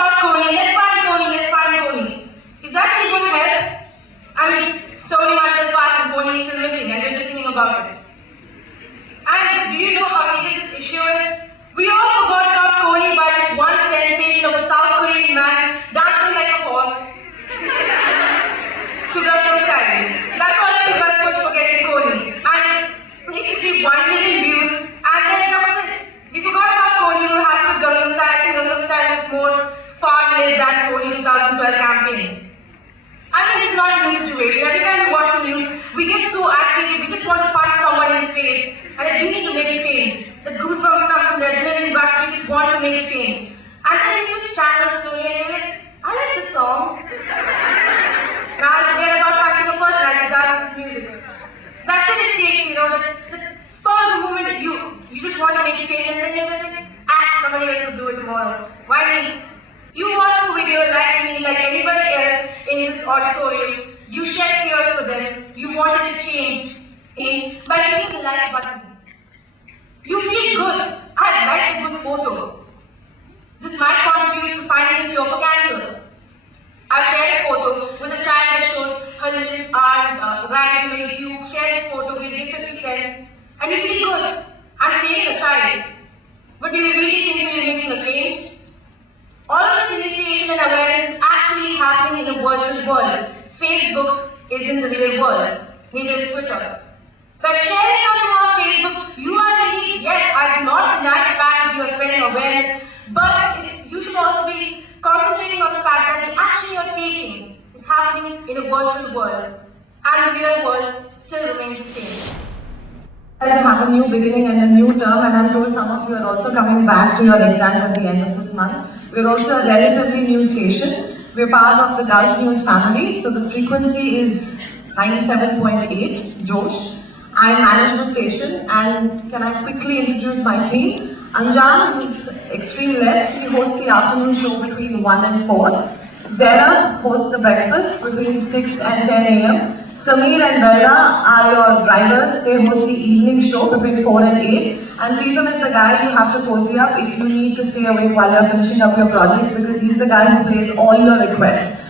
about Kohli, let's find Kohli, let's find Kohli. Is that really going to help? I mean, so many months have passed and Kohli is still missing and we're just thinking about it. And do you know how serious this issue is? We all forgot about Kohli by this one sensation of a South Korean man dancing like a horse to Gangnam Style. That's all it took us for forgetting Kohli. And it received 1 million views and then that was it. We forgot about Kohli, we had with Gangnam Style. I think Gangnam Style was more far-lived than Kohli 2012 campaign. I mean, it's not a new situation. Every time we watch the news, we get so agitated, we just want to punch someone in the face. And then we need to make a change. The goosebumps come from the adrenaline rush, we just want to make a change. And then we switch channels slowly and we're like, I like this song. Now I forget about punching a person, I just dance this music. That's what it takes, you know, the spur of the moment, you just want to make a change and then you're just like, somebody else will do it tomorrow. Why me? You watch the video like me, like anybody else in this auditorium. You shed tears for them. You wanted to change by hitting the like button. You feel good. I like a good photo. This might contribute to finding a cure for cancer. I shared a photo with a child that shows her lips are right ways. You share this photo, we give 50 cents, and you feel good. I'm saving a child. But do you really think you're making a change? All of this initiation and awareness is actually happening in the virtual world. Facebook is in the real world. Neither is Twitter. By sharing something on Facebook, you are really, yes, I do not deny the fact that you are spreading awareness, but you should also be concentrating on the fact that the action you are taking is happening in a virtual world, and the real world still remains the same. Guys have a new beginning and a new term, and I'm told some of you are also coming back to your exams at the end of this month. We're also a relatively new station. We're part of the Gulf News family, so the frequency is 97.8, Josh. I manage the station, and can I quickly introduce my team? Anjan, who's extreme left, he hosts the afternoon show between 1 and 4. Zara hosts the breakfast between 6 and 10 a.m. Sameer and Bella are your drivers. They host the evening show between 4 and 8. And Preetham is the guy you have to cozy up if you need to stay awake while you're finishing up your projects, because he's the guy who plays all your requests.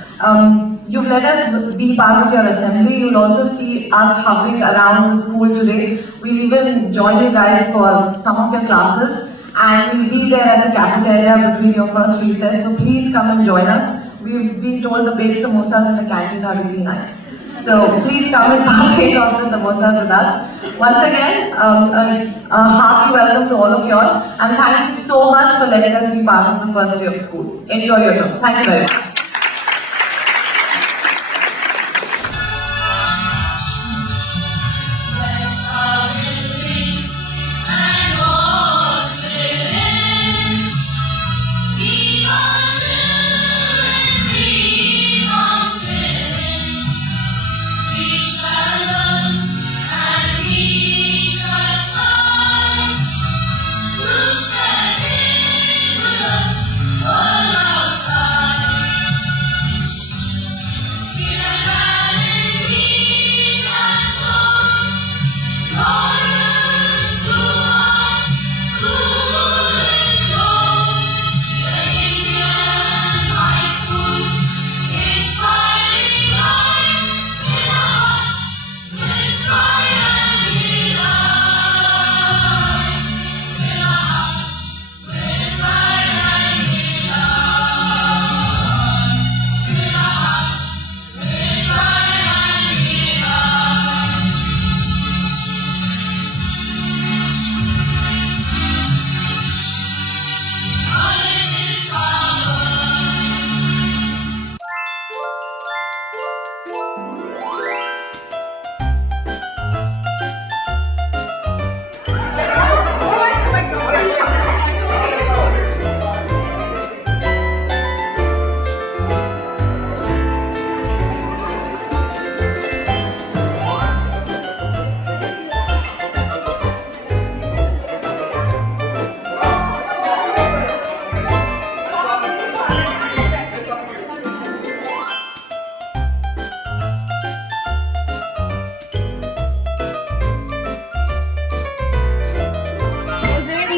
You've let us be part of your assembly. You'll also see us hovering around the school today. We'll even join you guys for some of your classes. And we'll be there at the cafeteria between your first recess. So please come and join us. We've been told the baked samosas in the canteen are really nice. So please come and partake of the samosas with us. Once again, a hearty welcome to all of y'all. And thank you so much for letting us be part of the first day of school. Enjoy your term. Thank you very much.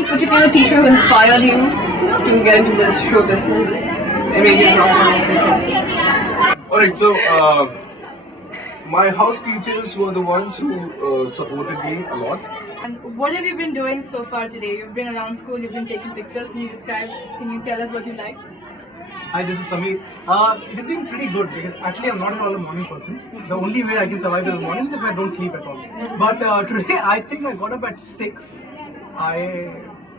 Particular teacher who inspired you to get into this show business? radio drop. Alright, so my house teachers were the ones who supported me a lot. And what have you been doing so far today? You've been around school, you've been taking pictures. Can you tell us what you like? Hi, this is Sameer. It's been pretty good because actually I'm not at all a morning person. The only way I can survive in the morning is if I don't sleep at all. But today I think I got up at 6. I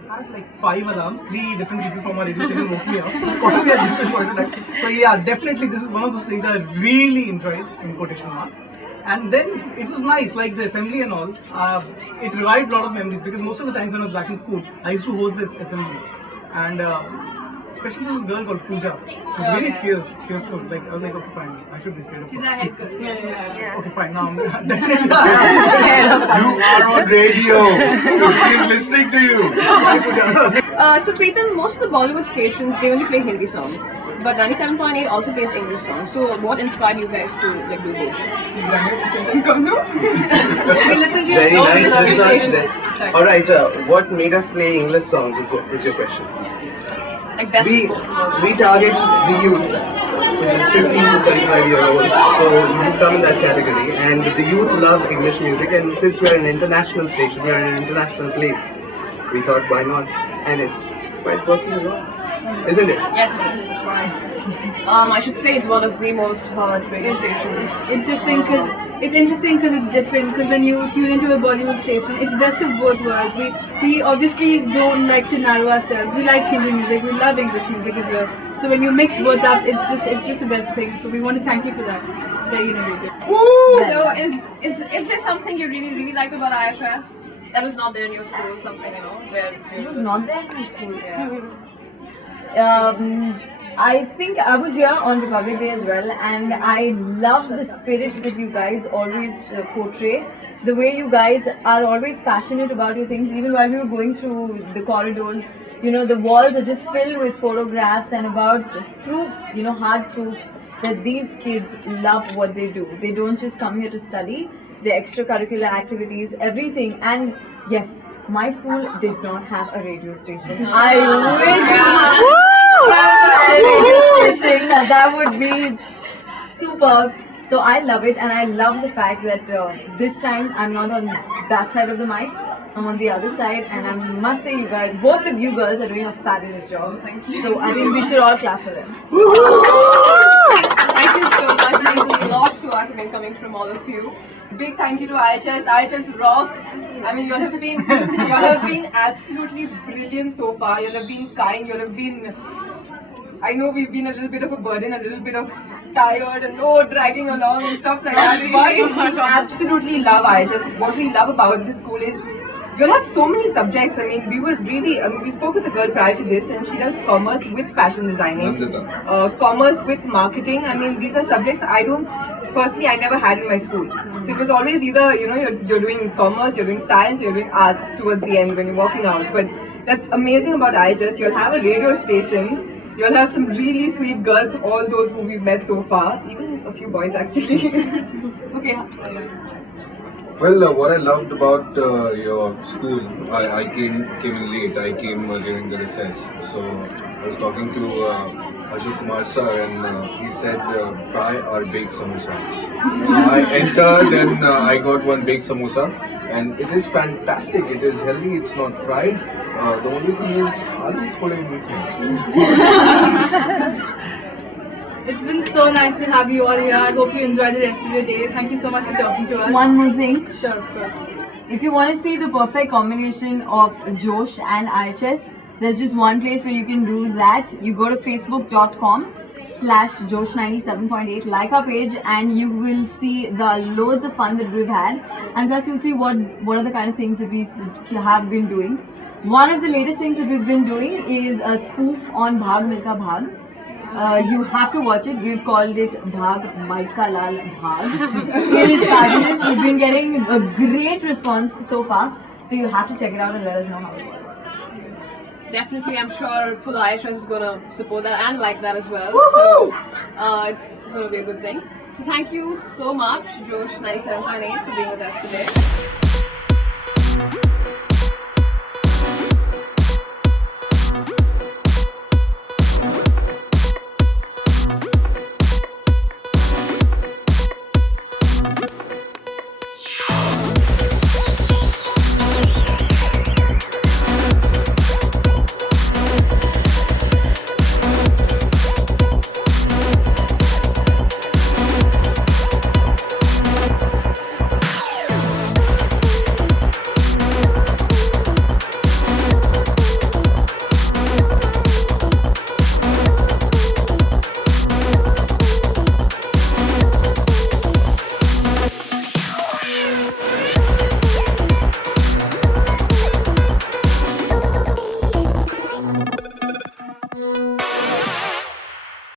had like 5 alarms, 3 different people from our radio station woke me up. Probably at different point of time. So yeah, definitely this is one of those things I really enjoyed in quotation marks. And then it was nice, like the assembly and all. It revived a lot of memories because most of the times when I was back in school, I used to host this assembly. And especially this girl called Pooja. She's really fierce. Like I was like, okay, fine, I should be scared of her. She's a head cook. Yeah. Okay, fine. Now I'm definitely You are on radio. She's listening to you. So Preetham, most of the Bollywood stations, they only play Hindi songs. But 97.8 also plays English songs. So what inspired you guys to like do both? We listen to Very your nice songs on research station. there. Sorry. Alright, what made us play English songs is your question. Like best We of both. we target the youth, which is 15 to 35-year-olds. So you come in that category, and the youth love English music. And since we are an international station, we are in an international place, we thought why not? And it's quite working well, isn't it? Yes, it is, of course. I should say it's one of the most heard radio stations. Interesting because it's different. Because when you tune into a Bollywood station, it's best of both worlds. We obviously don't like to narrow ourselves. We like Hindi music. We love English music as well. So when you mix both up, it's just the best thing. So we want to thank you for that. It's very innovative. So is there something you really liked about IHS that was not there in your school? Something where It was not there in school. Yeah. I think I was here on Republic Day as well, and I love the spirit that you guys always portray. The way you guys are always passionate about your things, even while we were going through the corridors. The walls are just filled with photographs and about proof, hard proof that these kids love what they do. They don't just come here to study, the extracurricular activities, everything. And yes, my school did not have a radio station. I wish that would be superb. So I love it, and I love the fact that this time I'm not on that side of the mic. I'm on the other side, and I must say you guys, both of you girls are doing a fabulous job. Thank you. So I think we should all clap for them. Thank you so much. It means a lot to us, coming from all of you. Big thank you to IHS. IHS rocks. I mean, you have been absolutely brilliant so far. You have been kind. You have been. I know we've been a little bit of a burden, a little bit of tired and dragging along and stuff like that. But we absolutely love IHS. What we love about this school is you'll have so many subjects. I mean, we spoke with a girl prior to this, and she does commerce with fashion designing, commerce with marketing. I mean, these are subjects I never had in my school. So it was always either, you're doing commerce, you're doing science, you're doing arts towards the end when you're walking out. But that's amazing about IHS. You'll have a radio station. You'll have some really sweet girls, all those who we've met so far. Even a few boys, actually. Okay. Well, what I loved about your school, I came in late. I came during the recess. So I was talking to Ashok Kumar sir, and he said, "Try our baked samosas." So I entered and I got one baked samosa, and it is fantastic. It is healthy. It's not fried. The only thing is, aloo thode It's been so nice to have you all here. I hope you enjoy the rest of your day. Thank you so much for talking to us. One more thing. Sure, of course. If you want to see the perfect combination of Josh and IHS, there's just one place where you can do that. You go to facebook.com/Josh97.8, like our page, and you will see the loads of fun that we've had. And plus you'll see what are the kind of things that we have been doing. One of the latest things that we've been doing is a spoof on Bhag Milka Bhag. You have to watch it. We've called it Bhag Maika Lal Bhag. It is fabulous. We've been getting a great response so far. So you have to check it out and let us know how it works. Definitely, I'm sure full IHS is going to support that and like that as well. Woohoo! So it's going to be a good thing. So thank you so much, Josh 97.8, for being with us today.